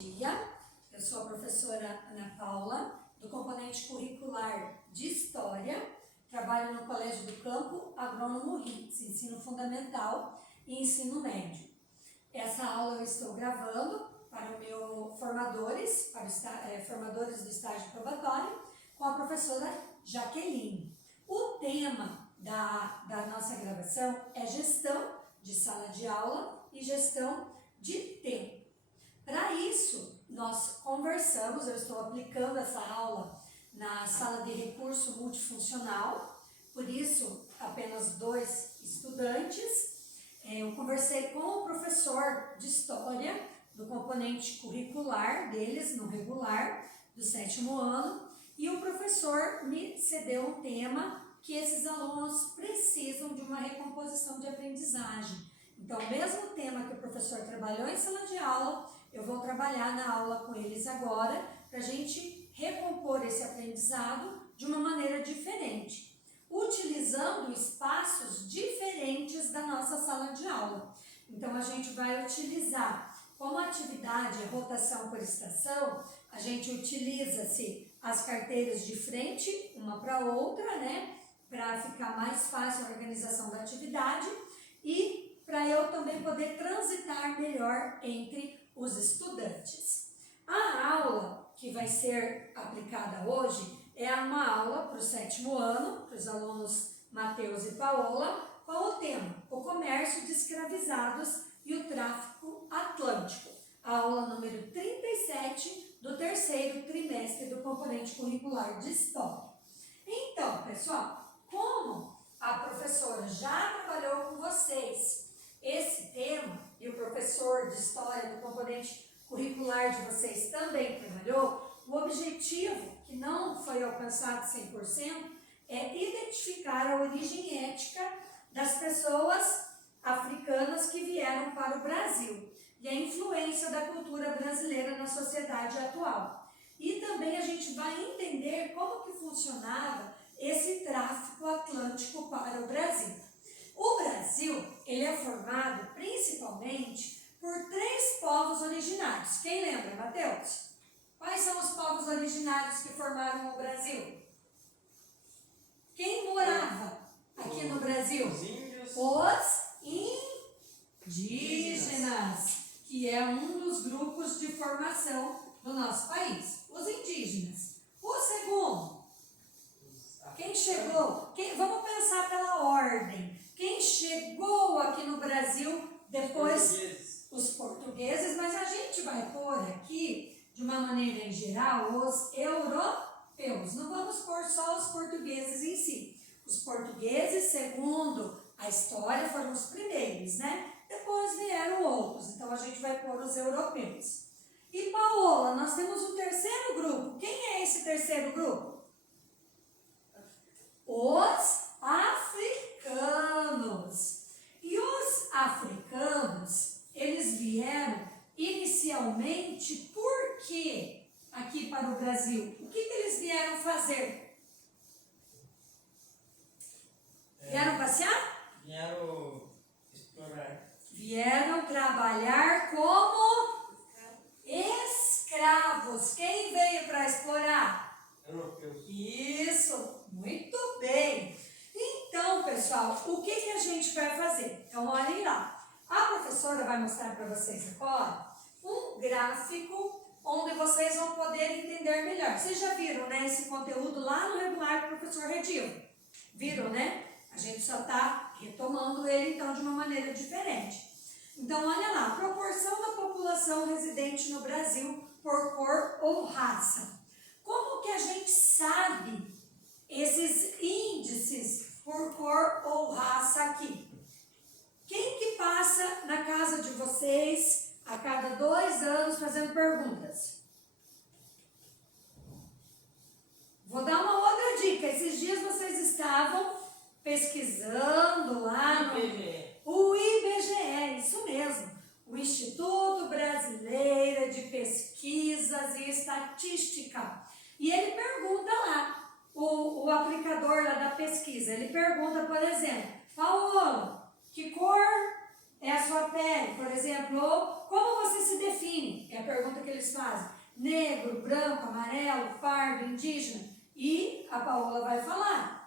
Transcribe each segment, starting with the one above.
dia, eu sou a professora Ana Paula, do componente curricular de História, trabalho no Colégio do Campo Agrônomo RITS, Ensino Fundamental e Ensino Médio. Essa aula eu estou gravando para o meu formadores, formadores do estágio probatório, com a professora Jaqueline. O tema da nossa gravação é gestão de sala de aula e gestão de tempo. Para isso, nós conversamos, eu estou aplicando essa aula na sala de recurso multifuncional, por isso, apenas 2 estudantes. Eu conversei com o professor de História, do componente curricular deles, no regular, do 7º ano, e o professor me cedeu um tema que esses alunos precisam de uma recomposição de aprendizagem. Então, o mesmo tema que o professor trabalhou em sala de aula, eu vou trabalhar na aula com eles agora, para a gente recompor esse aprendizado de uma maneira diferente, utilizando espaços diferentes da nossa sala de aula. Então, a gente vai utilizar, como atividade, rotação por estação, a gente utiliza-se as carteiras de frente, uma para outra, né? Para ficar mais fácil a organização da atividade e para eu também poder transitar melhor entre os estudantes. A aula que vai ser aplicada hoje é uma aula para o 7º ano, para os alunos Matheus e Paola, com o tema O Comércio de Escravizados e o Tráfico Atlântico. A aula número 37 do 3º trimestre do componente curricular de História. Então, pessoal, como a professora já trabalhou com vocês esse tema, e o professor de História do componente curricular de vocês também trabalhou, o objetivo, que não foi alcançado 100%, é identificar a origem étnica das pessoas africanas que vieram para o Brasil e a influência da cultura brasileira na sociedade atual. E também a gente vai entender como que funcionava esse tráfico atlântico para o Brasil. O Brasil, ele é formado principalmente por 3 povos originários. Quem lembra, Matheus? Quais são os povos originários que formaram o Brasil? Quem morava aqui no Brasil? Os índios. Os indígenas, que é um dos grupos de formação do nosso país. Os indígenas. O segundo, quem chegou? Vamos pensar pela ordem. Quem chegou aqui no Brasil depois? Os portugueses, mas a gente vai pôr aqui, de uma maneira em geral, os europeus. Não vamos pôr só os portugueses em si. Os portugueses, segundo a história, foram os primeiros, né? Depois vieram outros, então a gente vai pôr os europeus. E Paola, nós temos um 3º grupo. Quem é esse 3º grupo? Os africanos. E os africanos, eles vieram inicialmente por quê aqui para o Brasil? O que eles vieram fazer? Vieram passear? Vieram explorar. Vieram trabalhar como escravos. Quem veio para explorar? Europeus. Isso, muito bem. Então, pessoal, o que a gente vai fazer? Então, olhem lá. A professora vai mostrar para vocês agora um gráfico onde vocês vão poder entender melhor. Vocês já viram, né, esse conteúdo lá no regular do professor Redil? Viram, né? A gente só está retomando ele, então, de uma maneira diferente. Então, olha lá, proporção da população residente no Brasil por cor ou raça. Como que a gente sabe esses índices por cor ou raça aqui? Quem que passa na casa de vocês a cada 2 anos fazendo perguntas? Vou dar uma outra dica. Esses dias vocês estavam pesquisando lá no IBGE, isso mesmo, o Instituto Brasileiro de Pesquisas e Estatística. E ele pergunta lá, o aplicador lá da pesquisa, ele pergunta, por exemplo, Paola, que cor é a sua pele, por exemplo, ou como você se define, é a pergunta que eles fazem. Negro, branco, amarelo, pardo, indígena. E a Paola vai falar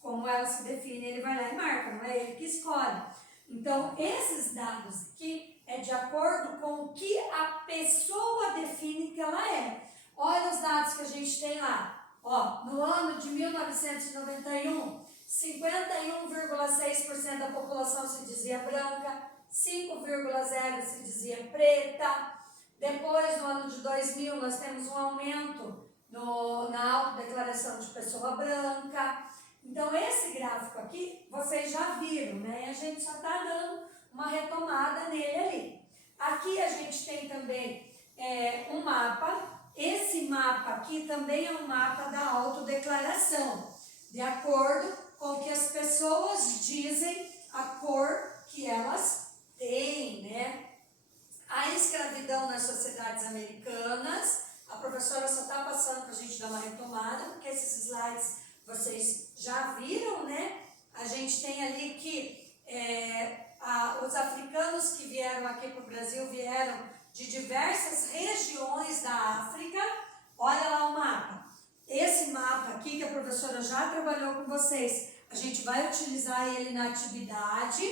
como ela se define, ele vai lá e marca, não é ele que escolhe. Então, esses dados aqui é de acordo com o que a pessoa define que ela é. Olha os dados que a gente tem lá. Ó, no ano de 1991, 51,6% da população se dizia branca, 5,0% se dizia preta. Depois, no ano de 2000, nós temos um aumento na autodeclaração de pessoa branca. Então, esse gráfico aqui, vocês já viram, né? A gente só está dando uma retomada nele ali. Aqui a gente tem também um mapa. Esse mapa aqui também é um mapa da autodeclaração, de acordo com o que as pessoas dizem a cor que elas têm, né? A escravidão nas sociedades americanas, a professora só está passando para a gente dar uma retomada, porque esses slides vocês já viram, né? A gente tem ali que os africanos que vieram aqui para o Brasil vieram de diversas regiões da África. Olha lá o mapa. Esse mapa aqui que a professora já trabalhou com vocês, a gente vai utilizar ele na atividade.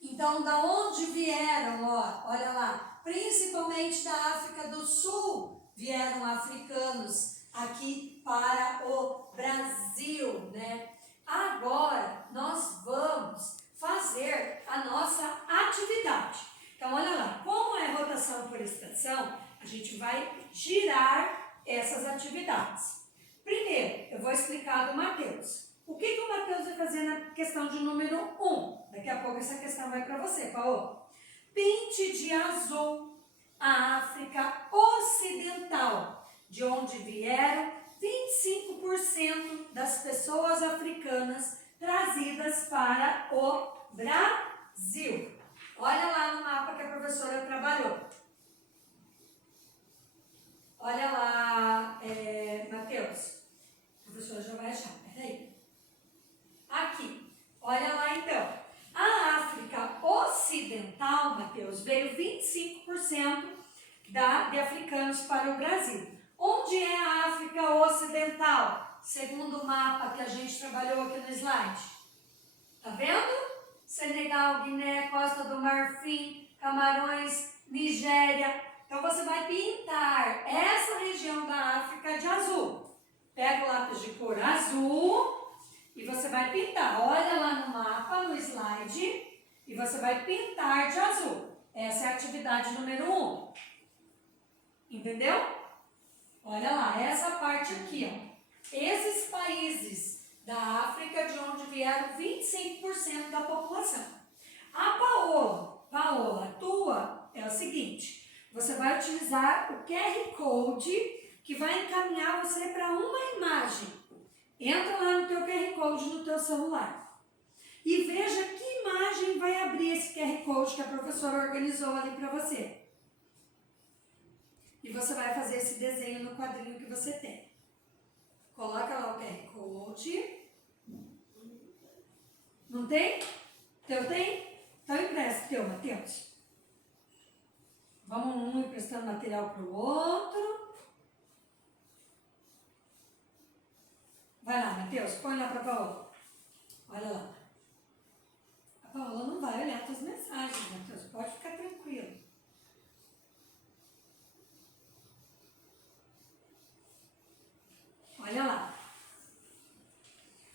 Então, da onde vieram, ó, olha lá, principalmente da África do Sul, vieram africanos aqui para o Brasil, né? Agora, nós vamos fazer a nossa atividade. Então, olha lá, como é rotação por estação, a gente vai girar essas atividades. Primeiro, eu vou explicar do Matheus. O que o Matheus vai fazer na questão de número 1? Daqui a pouco essa questão vai para você, Paola. Pinte de azul a África Ocidental, de onde vieram 25% das pessoas africanas trazidas para o Brasil. Olha lá no mapa que a professora trabalhou. Olha lá, Matheus. A professora já vai achar, peraí. Aqui, olha lá então. A África Ocidental, Matheus, veio 25% de africanos para o Brasil. Onde é a África Ocidental? Segundo o mapa que a gente trabalhou aqui no slide. Tá vendo? Senegal, Guiné, Costa do Marfim, Camarões, Nigéria. Então, você vai pintar essa região da África de azul. Pega o lápis de cor azul e você vai pintar. Olha lá no mapa, no slide, e você vai pintar de azul. Essa é a atividade número 1. Entendeu? Olha lá, essa parte aqui, ó. Esses países da África de onde vieram 25% da população. A Paola, a tua é o seguinte, você vai utilizar o QR Code que vai encaminhar você para uma imagem. Entra lá no teu QR Code no teu celular e veja que imagem vai abrir esse QR Code que a professora organizou ali para você. E você vai fazer esse desenho no quadrinho que você tem. Coloca lá o QR Code. Não tem? Teu tem? Então empresta o teu, Matheus. Vamos um emprestando material para o outro. Vai lá, Matheus, põe lá para a Paola. Olha lá. A Paola não vai olhar as tuas mensagens, Matheus. Pode ficar tranquilo. Olha lá.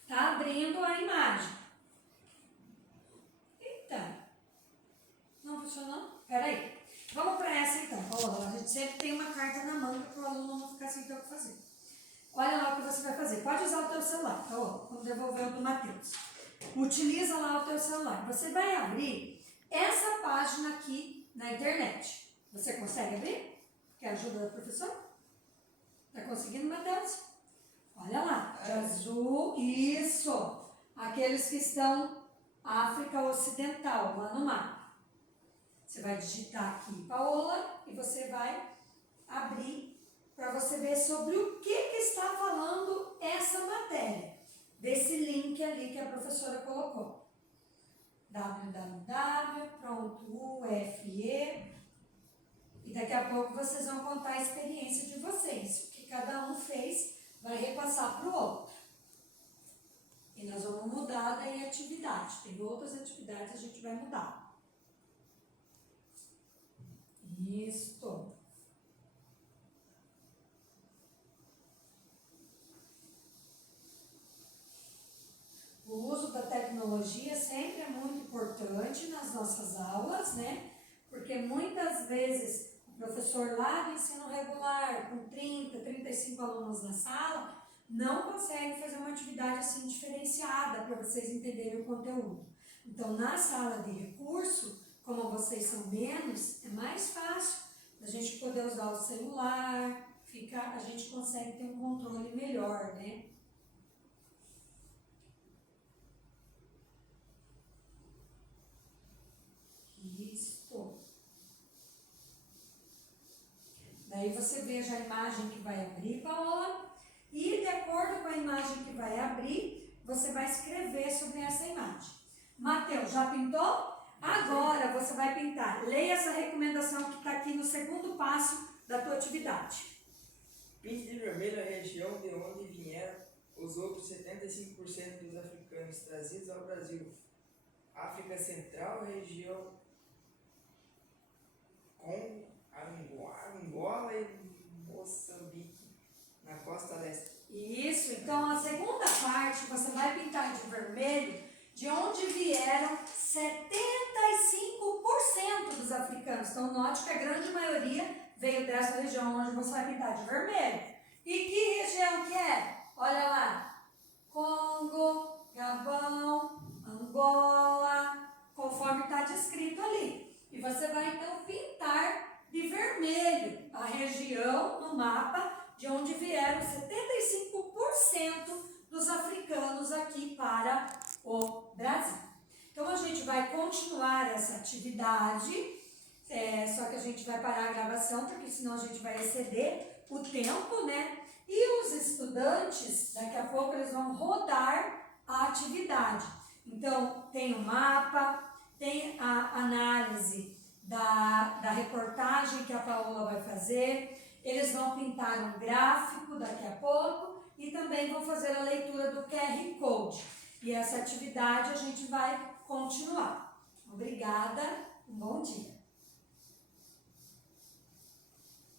Tá abrindo a imagem. Eita. Não funcionou? Peraí. Vamos para essa então, Paola. A gente sempre tem uma carta na manga para o aluno não ficar sem ter o que fazer. Olha lá o que você vai fazer. Pode usar o teu celular, Paola. Vamos devolver o do Matheus. Utiliza lá o teu celular. Você vai abrir essa página aqui na internet. Você consegue abrir? Quer ajuda da professora? Tá conseguindo, Matheus? Olha lá, de azul, isso. Aqueles que estão África Ocidental, lá no mapa. Você vai digitar aqui, Paola, e você vai abrir para você ver sobre o que está falando essa matéria. Desse link ali que a professora colocou. www.ufe. E daqui a pouco vocês vão contar a experiência de vocês. O que cada um fez vai repassar para o outro. E nós vamos mudar daí a atividade. Tem outras atividades que a gente vai mudar. Isso. O uso da tecnologia sempre é muito importante nas nossas aulas, né? Porque muitas vezes o professor lá do ensino regular, com 30, 35 alunos na sala, não consegue fazer uma atividade assim diferenciada para vocês entenderem o conteúdo. Então, na sala de recurso, como vocês são menos, é mais fácil a gente poder usar o celular, a gente consegue ter um controle melhor, né? Isso. Daí você veja a imagem que vai abrir, Paola, e de acordo com a imagem que vai abrir, você vai escrever sobre essa imagem. Mateus, já pintou? Agora você vai pintar. Leia essa recomendação que está aqui no segundo passo da tua atividade. Pinte de vermelho a região de onde vieram os outros 75% dos africanos trazidos ao Brasil. África Central, região com Angola e Moçambique, na costa leste. Isso, então a segunda parte você vai pintar de vermelho de onde vieram 75% dos africanos. Então note que a grande maioria veio dessa região onde você vai pintar de vermelho. E que região que é? Olha lá, Congo, Gabão, Angola, conforme está descrito ali. E você vai então pintar de vermelho a região no mapa de onde vieram 75% dos africanos aqui para o Brasil. Então a gente vai continuar essa atividade, só que a gente vai parar a gravação, porque senão a gente vai exceder o tempo, né? E os estudantes, daqui a pouco eles vão rodar a atividade. Então tem o mapa, tem a análise da reportagem que a Paola vai fazer, eles vão pintar um gráfico daqui a pouco e também vão fazer a leitura do QR Code. E essa atividade a gente vai continuar. Obrigada, um bom dia.